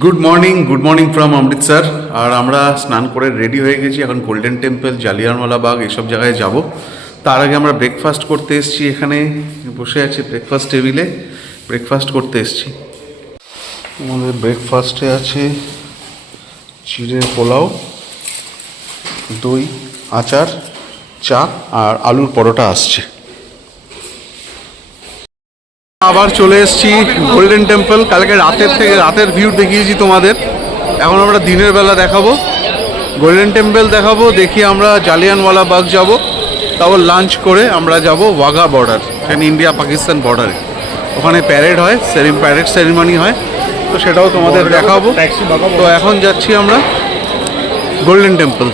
Good morning from Amritsar. আর আমরা স্নান করে রেডি হয়ে গেছি, এখন গোল্ডেন টেম্পল, জালিয়ানওয়ালা বাগ এইসব জায়গায় যাব। তার আগে আমরা ব্রেকফাস্ট করতে এসেছি, এখানে বসে আছি ব্রেকফাস্ট টেবিলে, ব্রেকফাস্ট করতে এসেছি। আমাদের ব্রেকফাস্টে আছে চিড়ের পোলাও, দই, আচার, চা আর আলুর পরোটা আসছে। আবার চলে এসেছি গোল্ডেন টেম্পল। কালকে রাতের ভিউ দেখিয়েছি তোমাদের, এখন আমরা দিনের বেলা দেখাবো। গোল্ডেন টেম্পল দেখাবো, দেখি আমরা জালিয়ানওয়ালা বাগ যাব, তারপর লাঞ্চ করে আমরা যাব ওয়াঘা বর্ডার, এখানে ইন্ডিয়া পাকিস্তান বর্ডারে। ওখানে প্যারেড হয়, প্যারেড সেরিমনি হয়, তো সেটাও তোমাদের দেখাবো। তো এখন যাচ্ছি আমরা গোল্ডেন টেম্পল।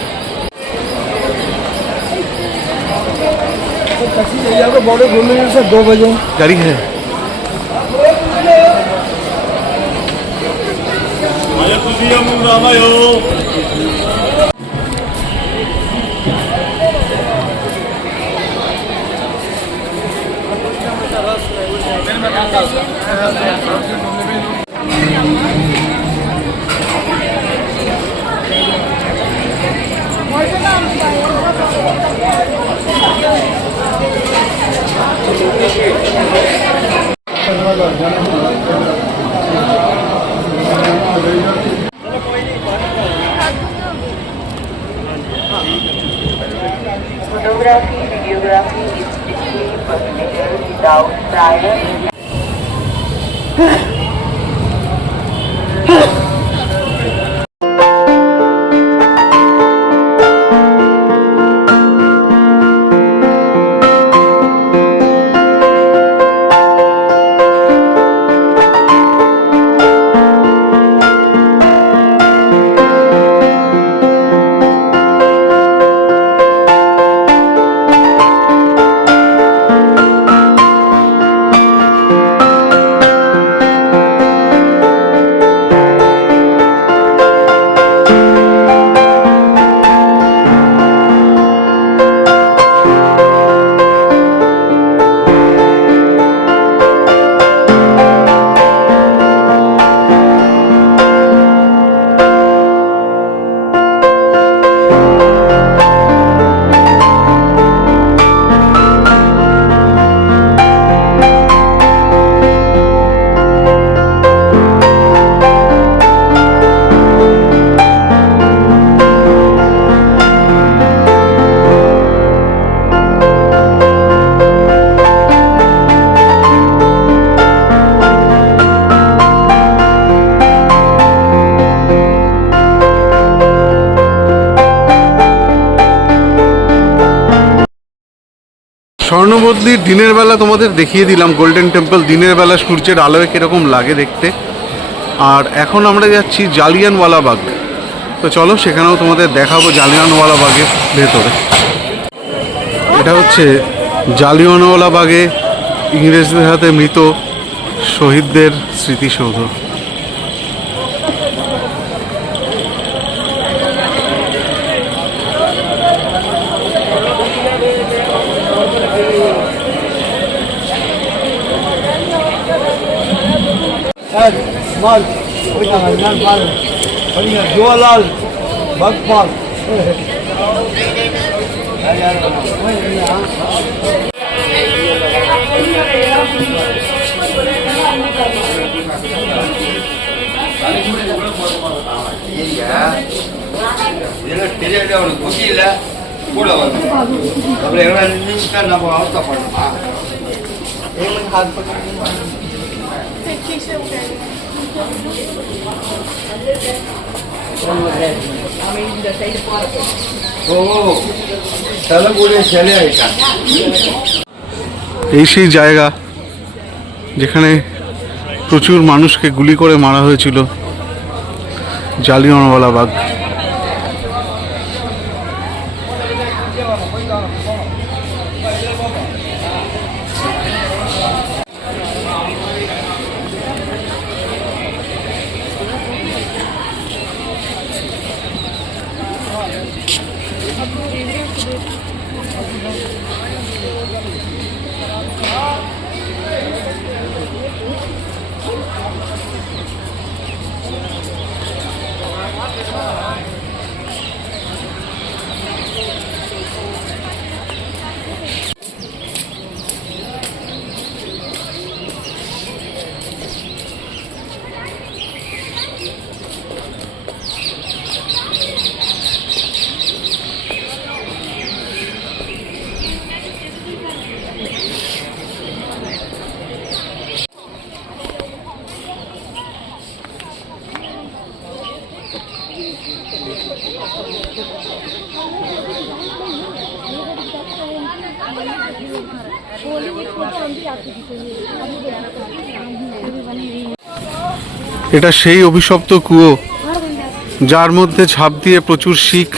গাড়ি হ্যাঁ Photography, videography is strictly prohibited without prior. স্বর্ণমন্দির দিনের বেলা তোমাদের দেখিয়ে দিলাম, গোল্ডেন টেম্পল দিনের বেলা সূর্যের আলোয় কীরকম লাগে দেখতে। আর এখন আমরা যাচ্ছি জালিয়ানওয়ালা বাগ, তো চলো সেখানেও তোমাদের দেখাবো জালিয়ানওয়ালা বাগের ভেতরে। এটা হচ্ছে জালিয়ানওয়ালা বাগে ইংরেজদের হাতে মৃত শহীদদের স্মৃতিসৌধ। माल माल जवाहरलाल भगपाल ಖುಷಿ ಇಲ್ಲ ಕೂಡ ನಮ್ಮ ಅವಸ್ಥೆ ಪಡೋಣ এই সেই জায়গা যেখানে প্রচুর মানুষকে গুলি করে মারা হয়েছিল, জালিয়ানওয়ালা বাগ। এটা সেই অভিশপ্ত কুয়ো যার মধ্যে ঝাঁপ দিয়ে প্রচুর শিখ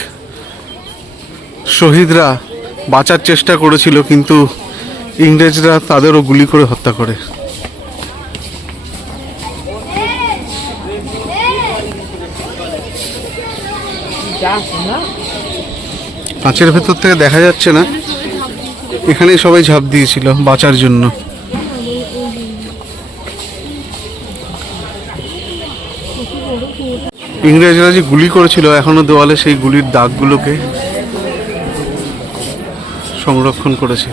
শহীদরা বাঁচার চেষ্টা করেছিল, কিন্তু ইংরেজরা তাদেরও গুলি করে হত্যা করে। কাঁচের ভেতর থেকে দেখা যাচ্ছে না, এখানেই সবাই ঝাঁপ দিয়েছিল বাঁচার জন্য। ইংরেজরা যে গুলি করেছিল এখনো দেওয়ালে সেই গুলির দাগগুলোকে সংরক্ষণ করেছে।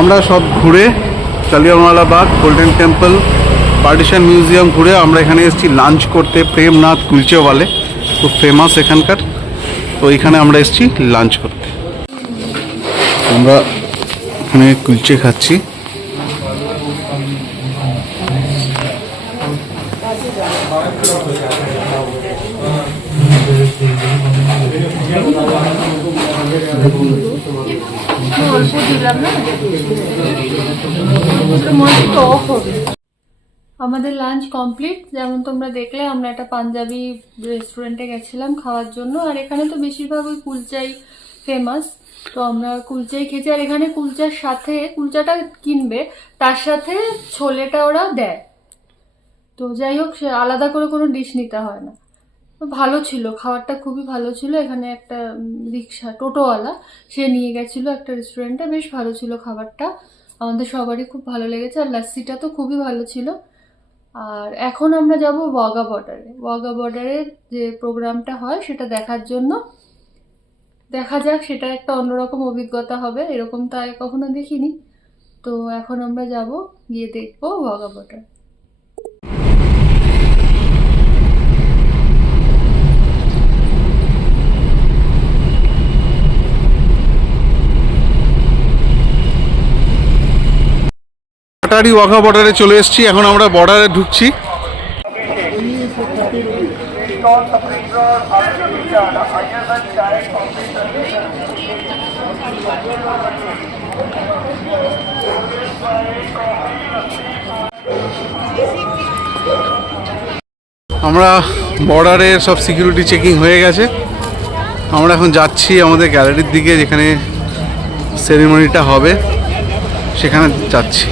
আমরা সব ঘুরে Jallianwala Bagh, Golden Temple, Partition Museum ঘুরে আমরা এখানে এসেছি লাঞ্চ করতে। প্রেমনাথ কুলচেওয়ালে খুব ফেমাস এখানকার, তো এখানে আমরা এসেছি লাঞ্চ করতে। আমরা এখানে কুলচে খাচ্ছি। আমাদের লাঞ্চ কমপ্লিট। যেমন তোমরা দেখলে আমরা একটা পাঞ্জাবি রেস্টুরেন্টে গেছিলাম খাওয়ার জন্য, আর এখানে তো বেশিরভাগ ওই কুলচাই ফেমাস, তো আমরা কুলচাই খেয়েছি। আর এখানে কুলচার সাথে, কুলচাটা কিনবে তার সাথে ছোলেটা ওরা দেয়, তো যাই হোক সে আলাদা করে কোনো ডিশ নিতে হয় না। ভালো ছিল খাবারটা, খুবই ভালো ছিল। এখানে একটা রিক্সা টোটোওয়ালা সে নিয়ে গেছিলো একটা রেস্টুরেন্টে, বেশ ভালো ছিল খাবারটা, আমাদের সবারই খুব ভালো লেগেছে। আর লাস্সিটা তো খুবই ভালো ছিল। আর এখন আমরা যাব ওয়াঘা বর্ডারে। ওয়াঘা বর্ডারের যে প্রোগ্রামটা হয় সেটা দেখার জন্য। দেখা যাক, সেটা একটা অন্যরকম অভিজ্ঞতা হবে, এরকম তো আগে কখনো দেখিনি। তো এখন আমরা যাব, গিয়ে দেখবো ওয়াঘা বর্ডার। কাটারি ওয়াঘা বর্ডারে চলে এসেছি, এখন আমরা বর্ডারে ঢুকছি। on Supreme Road, Arvind, higher than direct complete আমরা বর্ডারের সব সিকিউরিটি চেকিং হয়ে গেছে। আমরা এখন যাচ্ছি আমাদের গ্যালারির দিকে, যেখানে সেরিমনিটা হবে সেখানে যাচ্ছি।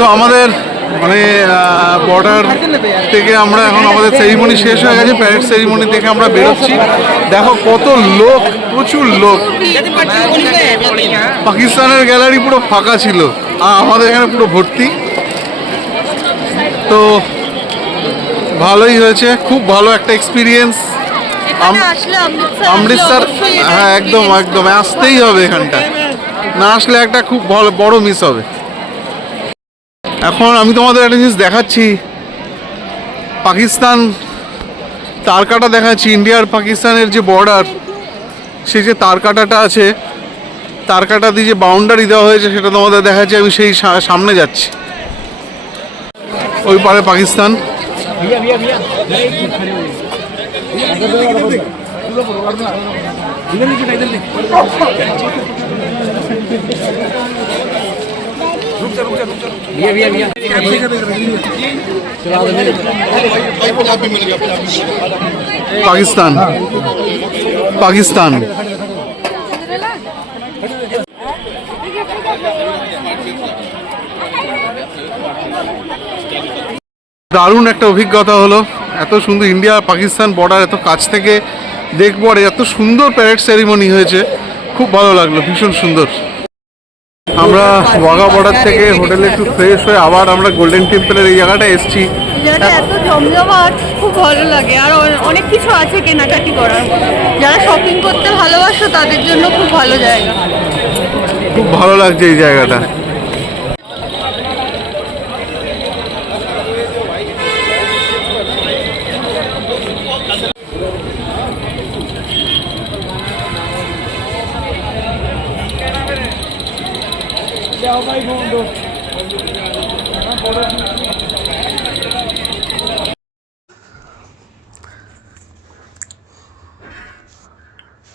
তো আমাদের মানে বর্ডার থেকে আমরা এখন আমাদের সেরিমনি শেষ হয়ে গেছে, প্যারেড সেরিমনি থেকে আমরা বেরোচ্ছি। দেখো কত লোক, প্রচুর লোক। পাকিস্তানের গ্যালারি পুরো ফাঁকা ছিল আর আমাদের এখানে পুরো ভর্তি। তো ভালোই হয়েছে, খুব ভালো একটা এক্সপিরিয়েন্স। অমৃতসর, হ্যাঁ একদম একদম আসতেই হবে এখানটা, না আসলে একটা খুব ভালো বড় মিস হবে। এখন আমি তোমাদের একটা জিনিস দেখাচ্ছি, পাকিস্তান তারকাটা দেখাচ্ছি, ইন্ডিয়া আর পাকিস্তানের যে বর্ডার, সেই যে তারকাটাটা আছে, তারকাটা দিয়ে যে বাউন্ডারি দেওয়া হয়েছে সেটা তোমাদের দেখাচ্ছি। আমি সেই সামনে যাচ্ছি, ওই পারে পাকিস্তান। পাকিস্তান, পাকিস্তান। দারুণ একটা অভিজ্ঞতা হলো, এত সুন্দর ইন্ডিয়া পাকিস্তান বর্ডার এত কাছ থেকে দেখবো, আর এত সুন্দর প্যারেড সেরিমনি হয়েছে, খুব ভালো লাগলো, ভীষণ সুন্দর। আমরা ওয়াঘা বর্ডার থেকে হোটেলে একটু ফ্রেশ হয়ে আবার আমরা গোল্ডেন টেম্পলের এই জায়গাটা এসেছি। জায়গাটা এত জমজমাট, খুব ভালো লাগে, আর অনেক কিছু আছে কেনাকাটি করার। যারা শপিং করতে ভালোবাসো তাদের জন্য খুব ভালো জায়গা। খুব ভালো লাগছে এই জায়গাটা।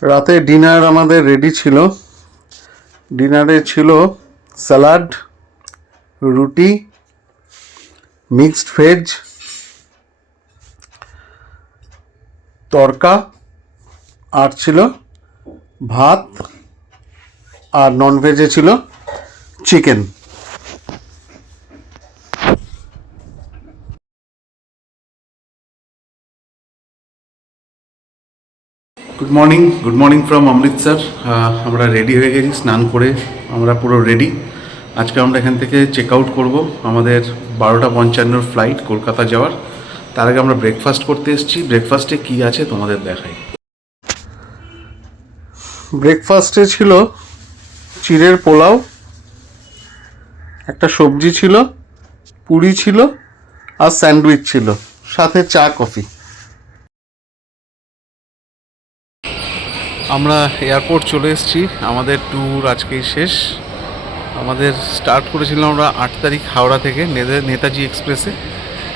রাতে ডিনার আমাদের রেডি ছিল। ডিনারে ছিল স্যালাড, রুটি, মিক্সড ভেজ, তরকা, আর ছিল ভাত, আর নন ভেজে ছিল chicken. Good morning from Amritsar. আমরা রেডি হয়ে গেছি, স্নান করে আমরা পুরো রেডি। আজকে আমরা এখান থেকে চেক আউট করবো। আমাদের 12:55 ফ্লাইট কলকাতা যাওয়ার। তার আগে আমরা ব্রেকফাস্ট করতে এসেছি। ব্রেকফাস্টে কি আছে তোমাদের দেখাই। ব্রেকফাস্টে ছিল চিড়ের পোলাও, একটা সবজি ছিল, পুরি ছিল, আর স্যান্ডউইচ ছিল, সাথে চা কফি। আমরা এয়ারপোর্ট চলে এসেছি। আমাদের ট্যুর আজকেই শেষ। আমাদের স্টার্ট করেছিলাম আমরা 8 তারিখ হাওড়া থেকে নেতাজি এক্সপ্রেসে।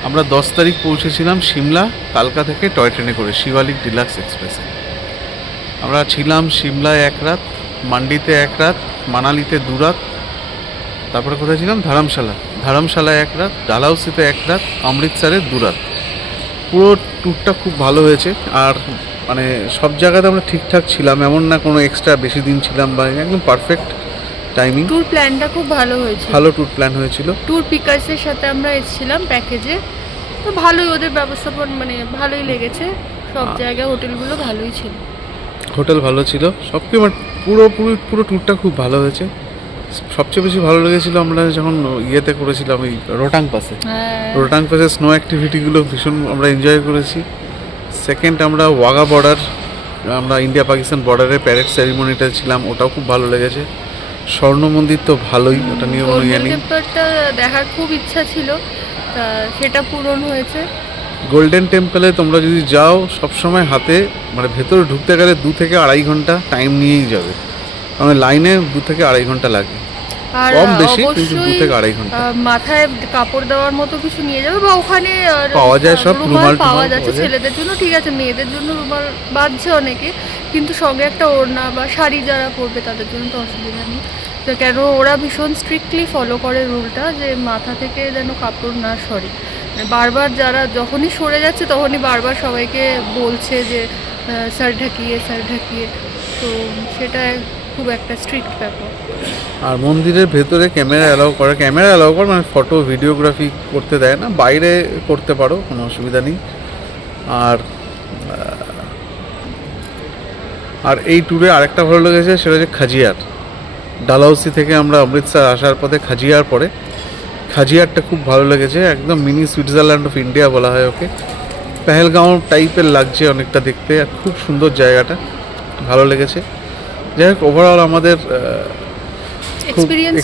আমরা 10 তারিখ পৌঁছেছিলাম সিমলা, কালকা থেকে টয় ট্রেনে করে শিবালিক ডিলাক্স এক্সপ্রেসে। আমরা ছিলাম সিমলায় 1 রাত, মান্ডিতে 1 রাত, মানালিতে 2 রাত, তারপরে কোথায় ছিলাম ধর্মশালায় 1 রাত, ডালহাউসিতে 1 রাত, অমৃতসরে 2 রাত। পুরো ট্যুরটা খুব ভালো হয়েছে। আর মানে সব জায়গাতে আমরা ঠিকঠাক ছিলাম, এমন না কোনো এক্সট্রা বেশি দিন ছিলাম বা একদম পারফেক্ট টাইমিং। ট্যুর প্ল্যানটা খুব ভালো হয়েছিল, ভালো ট্যুর প্ল্যান হয়েছিল। ট্যুর পিকার্সের সাথে আমরা এসেছিলাম প্যাকেজে, তো ভালোই ওদের ব্যবস্থাপনা মানে ভালোই লেগেছে। সব জায়গায় হোটেলগুলো ভালোই ছিল, হোটেল ভালো ছিল, সব কিছু মানে পুরো ট্যুরটা খুব ভালো হয়েছে। সবচেয়ে বেশি ভালো লেগেছিলো আমরা যখন ইয়েতে করেছিলাম ওই রোটাং পাসে। রোটাং পাসে স্নো অ্যাক্টিভিটিগুলো ভীষণ আমরা এনজয় করেছি। সেকেন্ড আমরা ওয়াঘা বর্ডার, আমরা ইন্ডিয়া পাকিস্তান বর্ডারে প্যারেড সেরিমনিটা ছিলাম, ওটাও খুব ভালো লেগেছে। স্বর্ণ মন্দির তো ভালোই, ওটা নিয়ে কোনো ইয়ে নেই। টেম্পলটা দেখার খুব ইচ্ছা ছিল, সেটা পূরণ হয়েছে। গোল্ডেন টেম্পলে তোমরা যদি যাও সবসময় হাতে মানে ভেতরে ঢুকতে গেলে 2 থেকে 2.5 ঘন্টা টাইম নিয়েই যাবে, কারণ লাইনে 2 থেকে 2.5 ঘন্টা লাগে, আর কম বেশি কিন্তু 2 থেকে 2.5 ঘন্টা। মাথায় কাপড় দেওয়ার মতো কিছু নিয়ে যাবে, বা ওখানে পাওয়া যায় সব, রুমাল পাওয়া যাচ্ছে ছেলেদের জন্য, ঠিক আছে, মেয়েদের জন্য রুমাল বাঁধছে অনেকে, কিন্তু সঙ্গে একটা ওড়না বা শাড়ি যারা পরবে তাদের জন্য তো অসুবিধা নেই। তো কেন ওরা ভীষণ স্ট্রিক্টলি ফলো করে রুলটা, যে মাথা থেকে যেন কাপড় না সরে। বারবার যারা যখনই সরে যাচ্ছে তখনই বারবার সবাইকে বলছে যে স্যার ঢাকিয়ে, তো সেটা খুব একটা স্ট্রিক্ট ব্যাপার। আর মন্দিরের ভেতরে ক্যামেরা অ্যালাউ করে মানে ফটো ভিডিওগ্রাফি করতে দেয় না, বাইরে করতে পারো, কোনো অসুবিধা নেই। আর এই ট্যুরে আরেকটা ভালো লেগেছে, সেটা হচ্ছে খাজিয়ার। ডালহাউসি থেকে আমরা অমৃতসর আসার পথে খাজিয়ার পরে, খাজিয়ারটা খুব ভালো লেগেছে। একদম মিনি সুইজারল্যান্ড অফ ইন্ডিয়া বলা হয় ওকে। পেহেলগাঁও টাইপের লাগছে অনেকটা দেখতে, আর খুব সুন্দর জায়গাটা, ভালো লেগেছে। যাই হোক, ওভারঅল আমাদের এক্সপিরিয়েন্স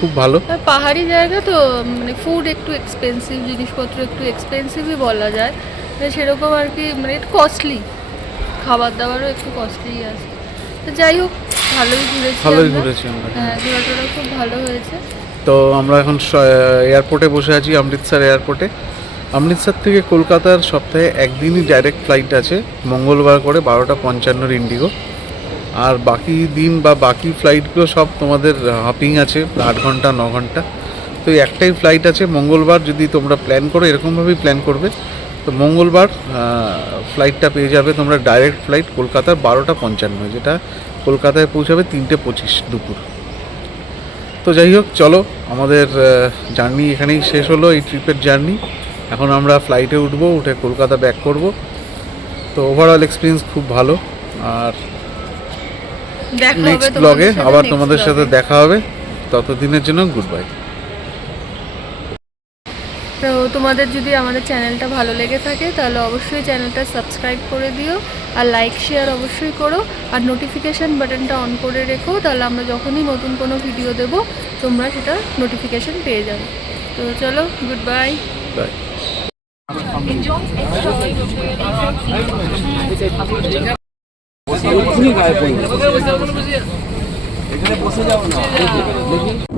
খুব ভালো। আর পাহাড়ি জায়গা তো মানে ফুড একটু এক্সপেন্সিভ, জিনিসপত্র একটু এক্সপেন্সিভই বলা যায়, সেরকম আর কি, মানে একটু কস্টলি, খাবার দাবারও একটু কস্টলি আছে। তো যাই হোক, ভালোই ঘুরেছি আমরা। হ্যাঁ, ঘোরাটোরা খুব ভালো হয়েছে। তো আমরা এখন এয়ারপোর্টে বসে আছি, অমৃতসর এয়ারপোর্টে। অমৃতসর থেকে কলকাতার সপ্তাহে একদিনই ডাইরেক্ট ফ্লাইট আছে, মঙ্গলবার করে 12:55 ইন্ডিগো। আর বাকি দিন বা বাকি ফ্লাইটগুলো সব তোমাদের হপিং আছে, 8 ঘন্টা 9 ঘন্টা। তো একটাই ফ্লাইট আছে মঙ্গলবার, যদি তোমরা প্ল্যান করো এরকমভাবেই প্ল্যান করবে, তো মঙ্গলবার ফ্লাইটটা পেয়ে যাবে তোমরা, ডাইরেক্ট ফ্লাইট কলকাতার 12:55, যেটা কলকাতায় পৌঁছাবে 3:25 দুপুর। তো যাই হোক, চলো, আমাদের জার্নি এখানেই শেষ হলো, এই ট্রিপের জার্নি। এখন আমরা ফ্লাইটে উঠবো, উঠে কলকাতা ব্যাক করব। তো ওভারঅল এক্সপিরিয়েন্স খুব ভালো। আর নেক্সট ব্লগে আবার তোমাদের সাথে দেখা হবে, ততদিনের জন্য গুড বাই। তো তোমাদের যদি আমাদের চ্যানেলটা ভালো লেগে থাকে তাহলে অবশ্যই চ্যানেলটা সাবস্ক্রাইব করে দিও, আর লাইক শেয়ার অবশ্যই করো, আর নোটিফিকেশান বাটনটা অন করে রেখো, তাহলে আমরা যখনই নতুন কোনো ভিডিও দেবো তোমরা সেটা নোটিফিকেশান পেয়ে যাবে। তো চলো, গুড বাই। বাই। এখানে বসে যাও না।